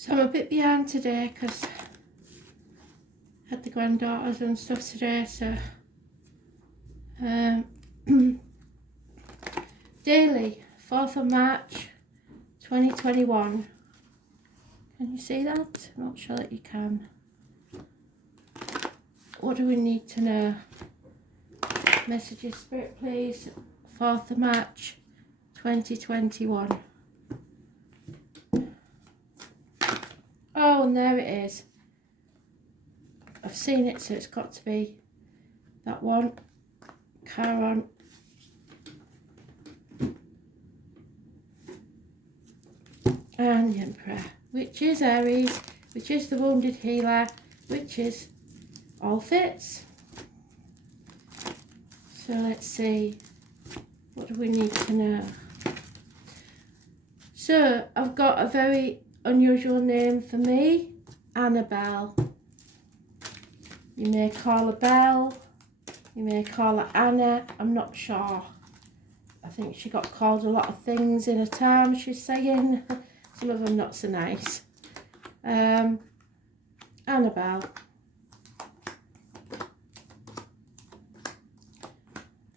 So I'm a bit behind today because I had the granddaughters and stuff today, so daily 4th of March 2021. Can you see that? I'm not sure that you can. What do we need to know? Messages, Spirit, please. 4th of March 2021. Oh, and there it is. I've seen it, so it's got to be that one. Chiron. And the Emperor, which is Aries, which is the wounded healer, which is all fits. So let's see, what do we need to know? So I've got a very unusual name for me, Annabelle. You may call her Belle, you may call her Anna, I'm not sure. I think she got called a lot of things in her time, she's saying. Some of them not so nice. Annabelle.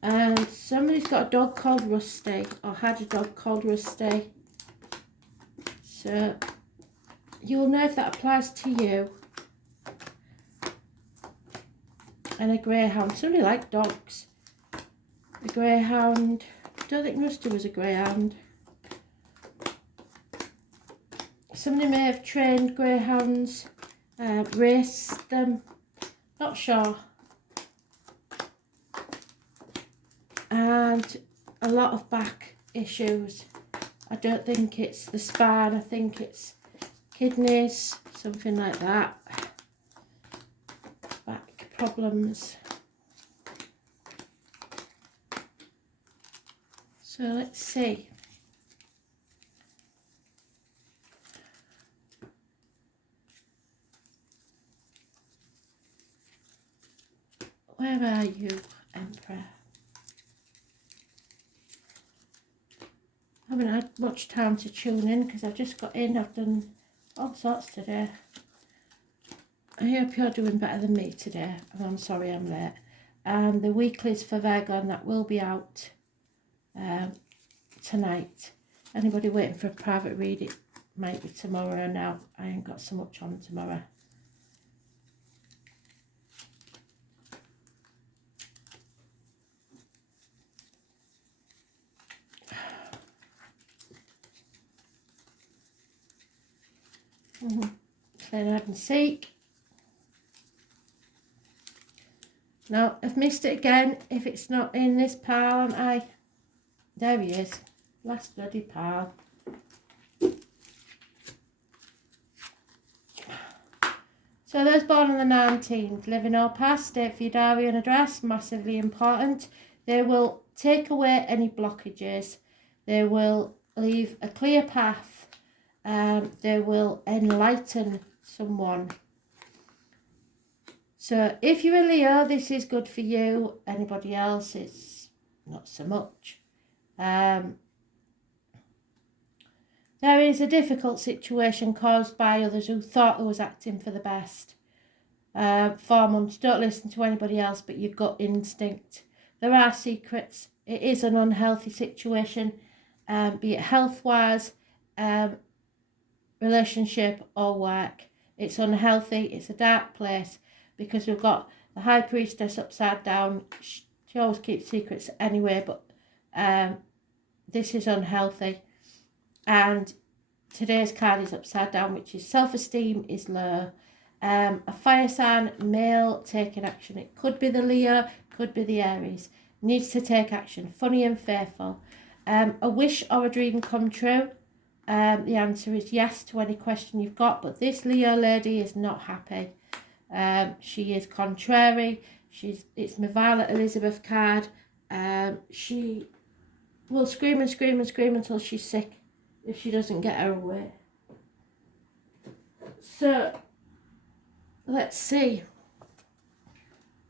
And somebody's got a dog called Rusty, or had a dog called Rusty. So you'll know if that applies to you. And a greyhound. Somebody liked dogs. A greyhound. Don't think Rusty was a greyhound. Somebody may have trained greyhounds, raced them. Not sure. And a lot of back issues. I don't think it's the spine, I think it's kidneys, something like that. Back problems. So let's see. Where are you, Emperor? I haven't had much time to tune in because I've just got in. I've done all sorts today. I hope you're doing better than me today. And I'm sorry I'm late. And the weeklies for Virgo, that will be out tonight. Anybody waiting for a private read, it might be tomorrow now. I ain't got so much on tomorrow. Playing hide and seek. Now, I've missed it again if it's not in this pile, and there he is. Last bloody pile. So those born on the 19th, living or past, date for your diary and address, massively important. They will take away any blockages. They will leave a clear path. They will enlighten someone. So if you're a Leo, this is good for you. Anybody else, it's not so much. There is a difficult situation caused by others who thought they was acting for the best. 4 months, don't listen to anybody else but your gut instinct. There are secrets. It is an unhealthy situation, be it health-wise, relationship or work. It's unhealthy. It's a dark place because we've got the High Priestess upside down. She always keeps secrets anyway, but this is unhealthy. And today's card is upside down, which is self-esteem is low. A fire sign, male, taking action. It could be the Leo, could be the Aries. Needs to take action. Funny and faithful. A wish or a dream come true. The answer is yes to any question you've got, but this Leo lady is not happy. She is contrary. It's my Violet Elizabeth card. She will scream and scream and scream until she's sick if she doesn't get her way. So let's see.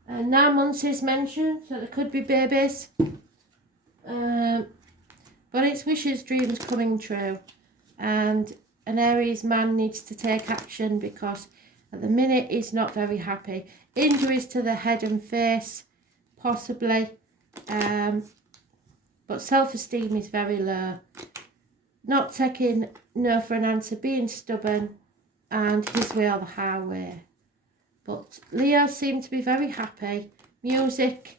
9 months is mentioned, so there could be babies. But it's wishes, dreams coming true. And an Aries man needs to take action because at the minute he's not very happy. Injuries to the head and face, possibly. But self-esteem is very low. Not taking no for an answer, being stubborn, and his way or the highway. But Leo seemed to be very happy. Music,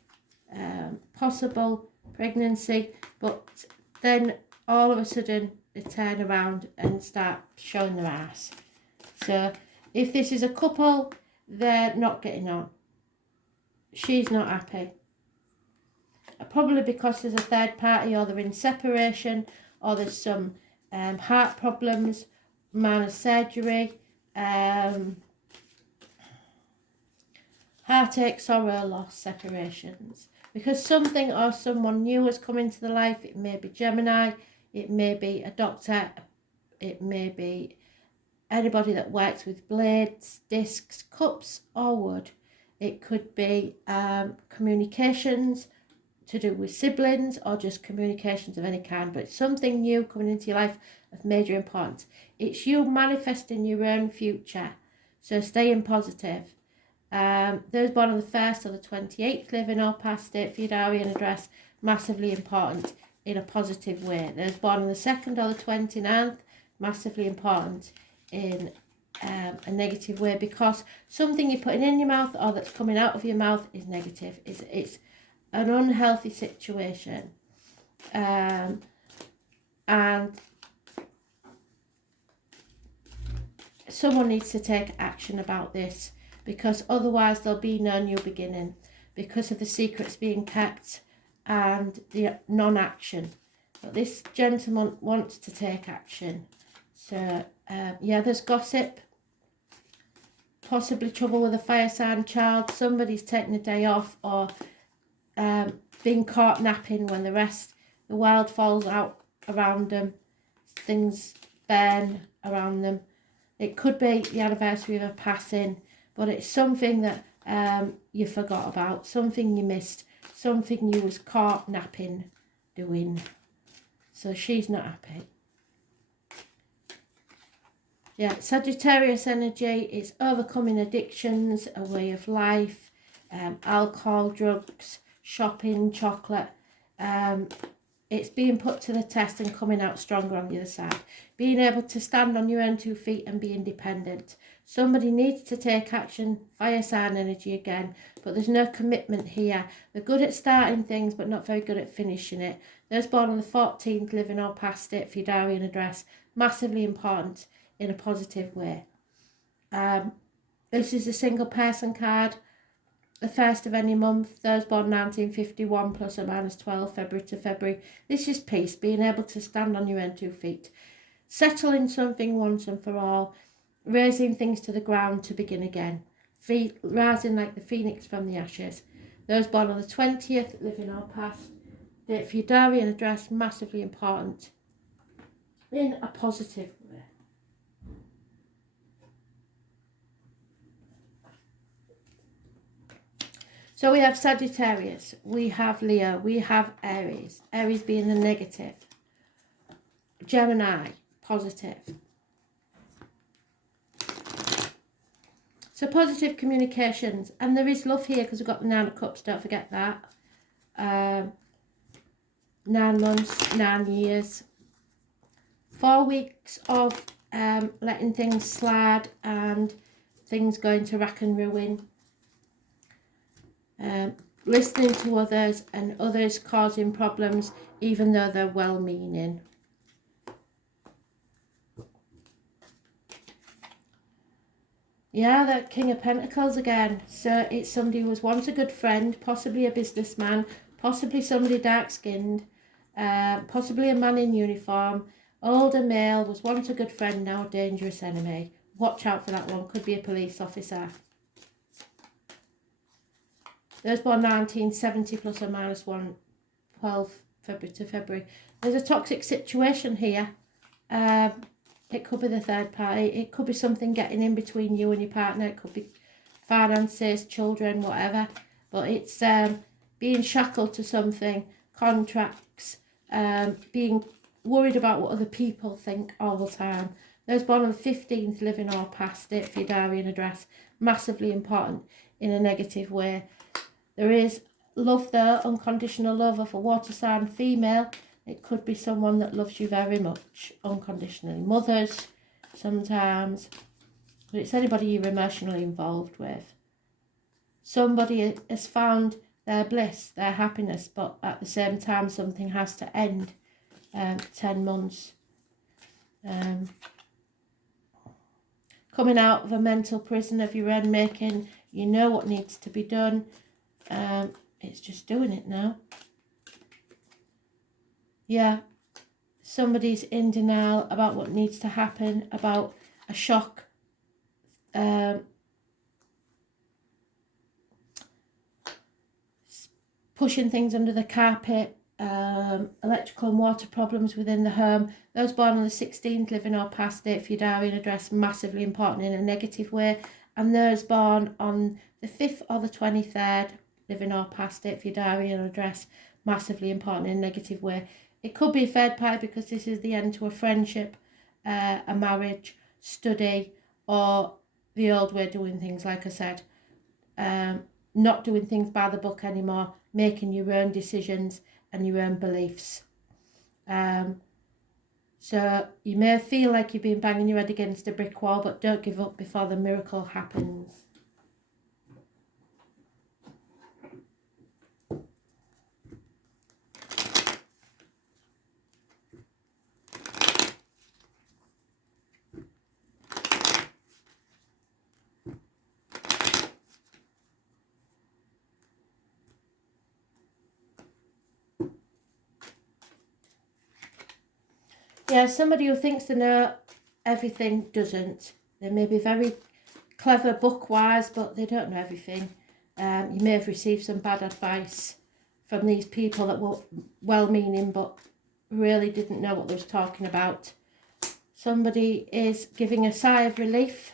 possible pregnancy, but then all of a sudden they turn around and start showing their ass. So if this is a couple, they're not getting on. She's not happy. Probably because there's a third party, or they're in separation, or there's some heart problems, minor surgery, heartache, sorrow, loss, separations. Because something or someone new has come into the life. It may be Gemini, it may be a doctor, it may be anybody that works with blades, discs, cups or wood. It could be communications to do with siblings, or just communications of any kind, but it's something new coming into your life of major importance. It's you manifesting your own future, so staying positive. Those born on the 1st or the 28th, living or past date for your diary and address, massively important in a positive way. Those born on the 2nd or the 29th, massively important in a negative way, because something you're putting in your mouth or that's coming out of your mouth is negative. It's an unhealthy situation, and someone needs to take action about this, because otherwise there'll be no new beginning because of the secrets being kept and the non-action. But this gentleman wants to take action. So yeah, there's gossip, possibly trouble with a fire sign child, somebody's taking a day off, or being caught napping when the world falls out around them, things burn around them. It could be the anniversary of a passing, but it's something that you forgot about, something you missed, something you was caught napping doing. So she's not happy. Yeah, Sagittarius energy is overcoming addictions, a way of life, alcohol, drugs, shopping, chocolate. It's being put to the test and coming out stronger on the other side. Being able to stand on your own 2 feet and be independent. Somebody needs to take action, fire sign energy again, but there's no commitment here. They're good at starting things, but not very good at finishing it. Those born on the 14th, living or past it for your diary and address, massively important in a positive way. This is a single person card. The first of any month, those born 1951 plus or minus 12, February to February. This is peace, being able to stand on your own 2 feet. Settling something once and for all, raising things to the ground to begin again. Rising like the phoenix from the ashes. Those born on the 20th, living or past, date for your diary and address, massively important in a positive way. So we have Sagittarius, we have Leo, we have Aries. Aries being the negative. Gemini, positive. So positive communications. And there is love here because we've got the 9 of Cups, don't forget that. 9 months, 9 years. 4 weeks of letting things slide and things going to rack and ruin. Listening to others and others causing problems even though they're well-meaning. Yeah, the King of Pentacles again. So it's somebody who was once a good friend, possibly a businessman, possibly somebody dark-skinned, possibly a man in uniform, older male, was once a good friend, now a dangerous enemy. Watch out for that one, could be a police officer. Those born 1970 plus or minus 1, 12 February to February. There's a toxic situation here. It could be the third party. It could be something getting in between you and your partner. It could be finances, children, whatever. But it's being shackled to something, contracts, being worried about what other people think all the time. Those born on the 15th, living or past, date for your diary and address, massively important in a negative way. There is love there, unconditional love of a water sign female. It could be someone that loves you very much, unconditionally. Mothers, sometimes. But it's anybody you're emotionally involved with. Somebody has found their bliss, their happiness, but at the same time something has to end. 10 months. Coming out of a mental prison of your own making, you know what needs to be done. It's just doing it now. Yeah, somebody's in denial about what needs to happen, about a shock. Pushing things under the carpet, electrical and water problems within the home. Those born on the 16th, living or past, date for your diary and address, massively important in a negative way. And those born on the 5th or the 23rd, living or past, date for your diary and address, massively important in a negative way. It could be a third party because this is the end to a friendship, a marriage, study, or the old way of doing things, like I said. Not doing things by the book anymore, making your own decisions and your own beliefs. So you may feel like you've been banging your head against a brick wall, but don't give up before the miracle happens. Yeah, somebody who thinks they know everything doesn't. They may be very clever book-wise, but they don't know everything. You may have received some bad advice from these people that were well-meaning but really didn't know what they was talking about. Somebody is giving a sigh of relief.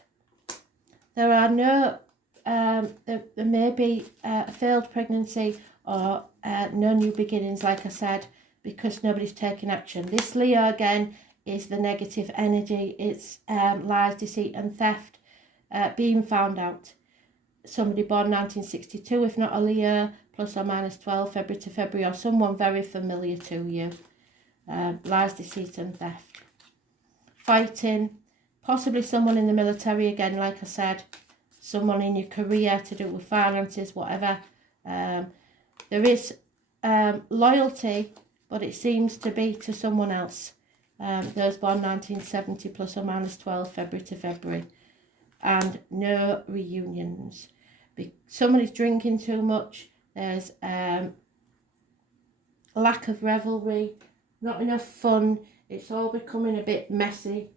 There are no, there may be a failed pregnancy or no new beginnings, like I said, because nobody's taking action. This Leo again is the negative energy. It's lies, deceit and theft being found out. Somebody born 1962, if not a Leo, plus or minus 12, February to February, or someone very familiar to you. Lies, deceit and theft. Fighting, possibly someone in the military again, like I said. Someone in your career to do with finances, whatever. There is loyalty, but it seems to be to someone else. Those born 1970, plus or minus 12, February to February. And no reunions. Somebody's drinking too much. There's lack of revelry, not enough fun. It's all becoming a bit messy.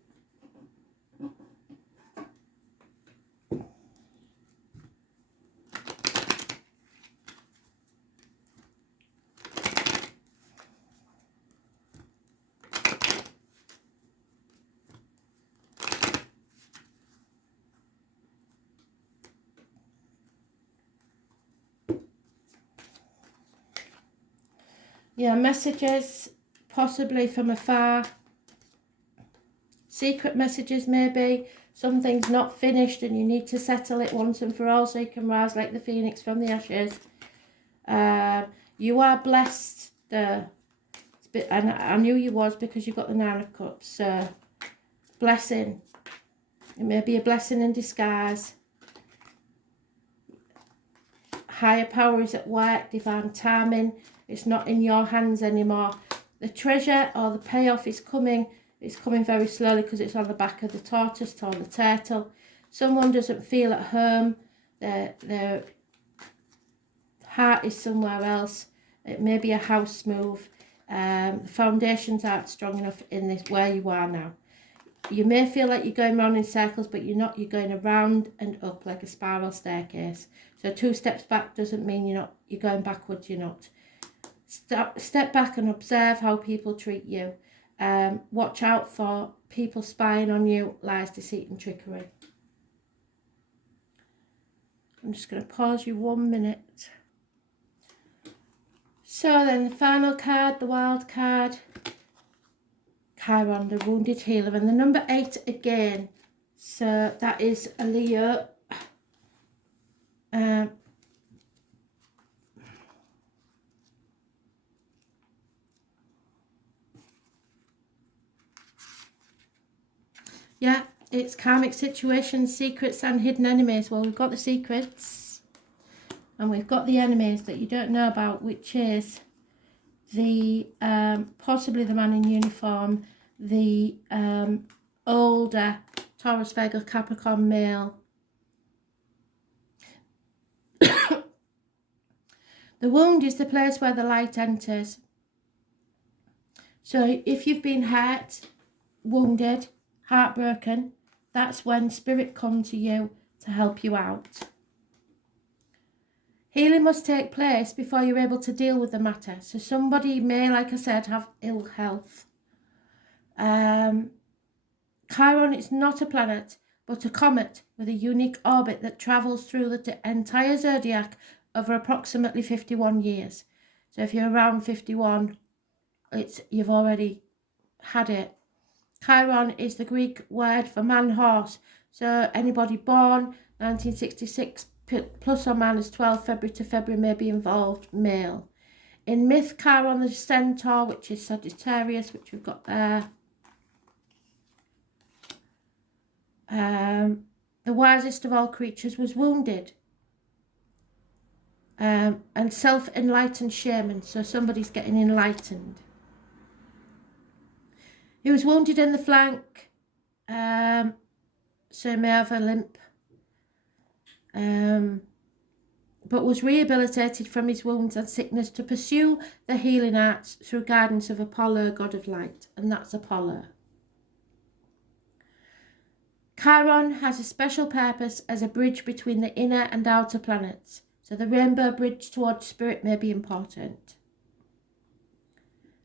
Yeah, messages, possibly from afar. Secret messages, maybe. Something's not finished and you need to settle it once and for all so you can rise like the phoenix from the ashes. You are blessed. And I knew you was because you got the 9 of Cups. Blessing. It may be a blessing in disguise. Higher power is at work, divine timing. It's not in your hands anymore. The treasure or the payoff is coming. It's coming very slowly because it's on the back of the tortoise or the turtle. Someone doesn't feel at home. Their heart is somewhere else. It may be a house move. The foundations aren't strong enough in this where you are now. You may feel like you're going round in circles, but you're not. You're going around and up like a spiral staircase. So 2 steps back doesn't mean you're going backwards, you're not. Step back and observe how people treat you. Watch out for people spying on you, lies, deceit and trickery. I'm just going to pause you 1 minute. So then the final card, the wild card. Chiron, the wounded healer. And the number 8 again. So that is a Leo. Yeah, it's karmic situations, secrets and hidden enemies. Well, we've got the secrets and we've got the enemies that you don't know about, which is the possibly the man in uniform, the older Taurus, Virgo, Capricorn male. The wound is the place where the light enters. So if you've been hurt, wounded, heartbroken, that's when spirit comes to you to help you out. Healing must take place before you're able to deal with the matter. So somebody may, like I said, have ill health. Chiron is not a planet, but a comet with a unique orbit that travels through the entire zodiac over approximately 51 years. So if you're around 51, you've already had it. Chiron is the Greek word for man horse. So anybody born 1966 plus or minus 12 February to February may be involved, male. In myth, Chiron the centaur, which is Sagittarius, which we've got there. The wisest of all creatures was wounded. And self-enlightened shaman, so somebody's getting enlightened. He was wounded in the flank, so he may have a limp, but was rehabilitated from his wounds and sickness to pursue the healing arts through guidance of Apollo, god of light, and that's Apollo. Chiron has a special purpose as a bridge between the inner and outer planets. So the rainbow bridge towards spirit may be important.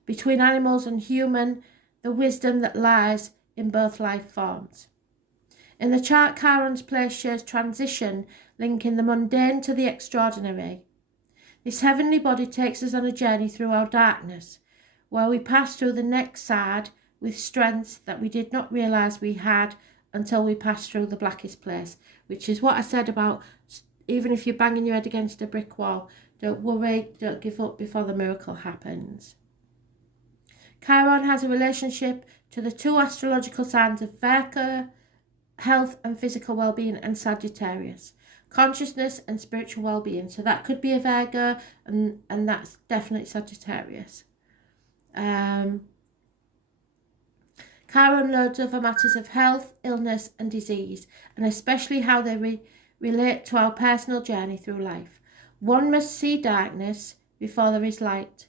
Between animals and human, the wisdom that lies in both life forms. In the chart, Chiron's place shows transition, linking the mundane to the extraordinary. This heavenly body takes us on a journey through our darkness, where we pass through the next side with strengths that we did not realise we had until we passed through the blackest place, which is what I said about even if you're banging your head against a brick wall, don't worry, don't give up before the miracle happens. Chiron has a relationship to the two astrological signs of Virgo, health and physical well-being, and Sagittarius, consciousness and spiritual well-being. So that could be a Virgo, and that's definitely Sagittarius. Chiron loads over matters of health, illness and disease, and especially how they relate to our personal journey through life. One must see darkness before there is light.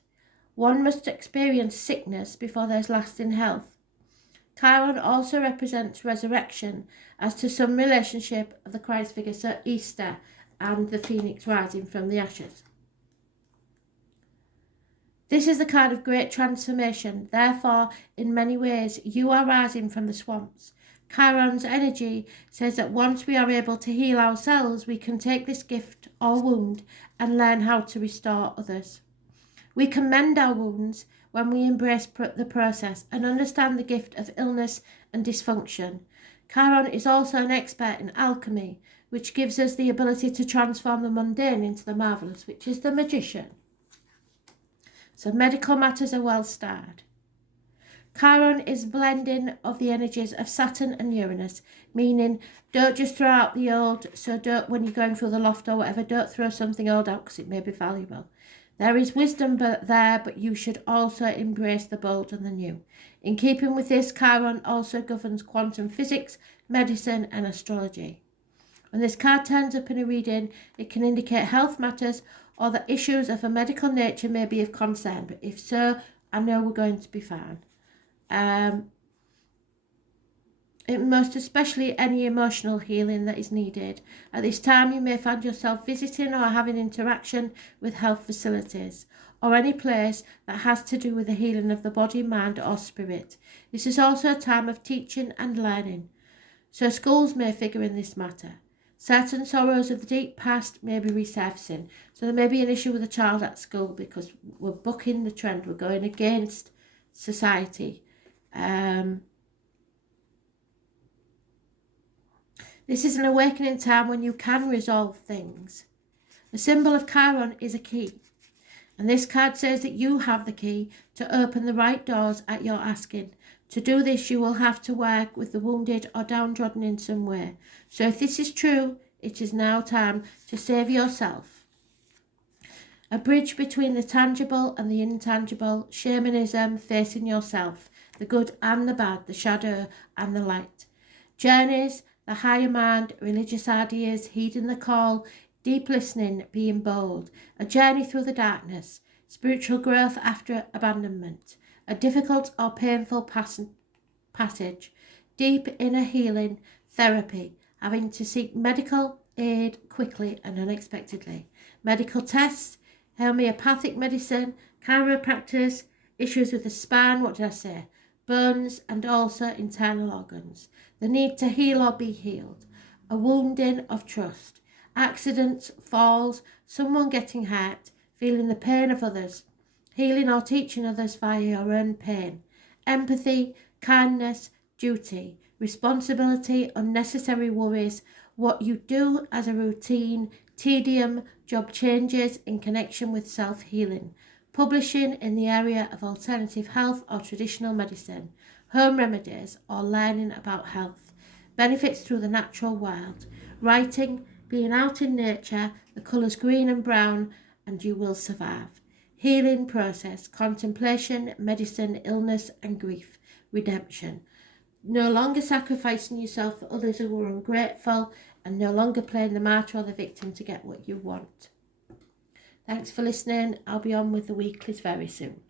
One must experience sickness before there's lasting health. Chiron also represents resurrection as to some relationship of the Christ figure, so Easter and the phoenix rising from the ashes. This is the kind of great transformation. Therefore, in many ways, you are rising from the swamps. Chiron's energy says that once we are able to heal ourselves, we can take this gift or wound and learn how to restore others. We can mend our wounds when we embrace the process and understand the gift of illness and dysfunction. Chiron is also an expert in alchemy, which gives us the ability to transform the mundane into the marvellous, which is the magician. So medical matters are well starred. Chiron is blending of the energies of Saturn and Uranus, meaning don't just throw out the old, so don't, when you're going through the loft or whatever, don't throw something old out because it may be valuable. There is wisdom there, but you should also embrace the bold and the new. In keeping with this, Chiron also governs quantum physics, medicine and astrology. When this card turns up in a reading, it can indicate health matters or that issues of a medical nature may be of concern, but if so, I know we're going to be fine. Most especially any emotional healing that is needed. At this time, you may find yourself visiting or having interaction with health facilities or any place that has to do with the healing of the body, mind or spirit. This is also a time of teaching and learning, so schools may figure in this matter. Certain sorrows of the deep past may be resurfacing, so there may be an issue with a child at school because we're bucking the trend, we're going against society. This is an awakening time when you can resolve things. The symbol of Chiron is a key. And this card says that you have the key to open the right doors at your asking. To do this, you will have to work with the wounded or downtrodden in some way. So if this is true, it is now time to save yourself. A bridge between the tangible and the intangible, shamanism, facing yourself, the good and the bad, the shadow and the light. Journeys, the higher mind, religious ideas, heeding the call, deep listening, being bold, a journey through the darkness, spiritual growth after abandonment, a difficult or painful passage, deep inner healing, therapy, having to seek medical aid quickly and unexpectedly, medical tests, homeopathic medicine, chiropractors, issues with the spine, bones, and also internal organs, the need to heal or be healed, a wounding of trust, accidents, falls, someone getting hurt, feeling the pain of others, healing or teaching others via your own pain, empathy, kindness, duty, responsibility, unnecessary worries, what you do as a routine, tedium, job changes in connection with self-healing, publishing in the area of alternative health or traditional medicine, home remedies or learning about health, benefits through the natural world, writing, being out in nature, the colours green and brown, and you will survive. Healing process, contemplation, medicine, illness and grief, redemption. No longer sacrificing yourself for others who are ungrateful, and no longer playing the martyr or the victim to get what you want. Thanks for listening. I'll be on with the weeklies very soon.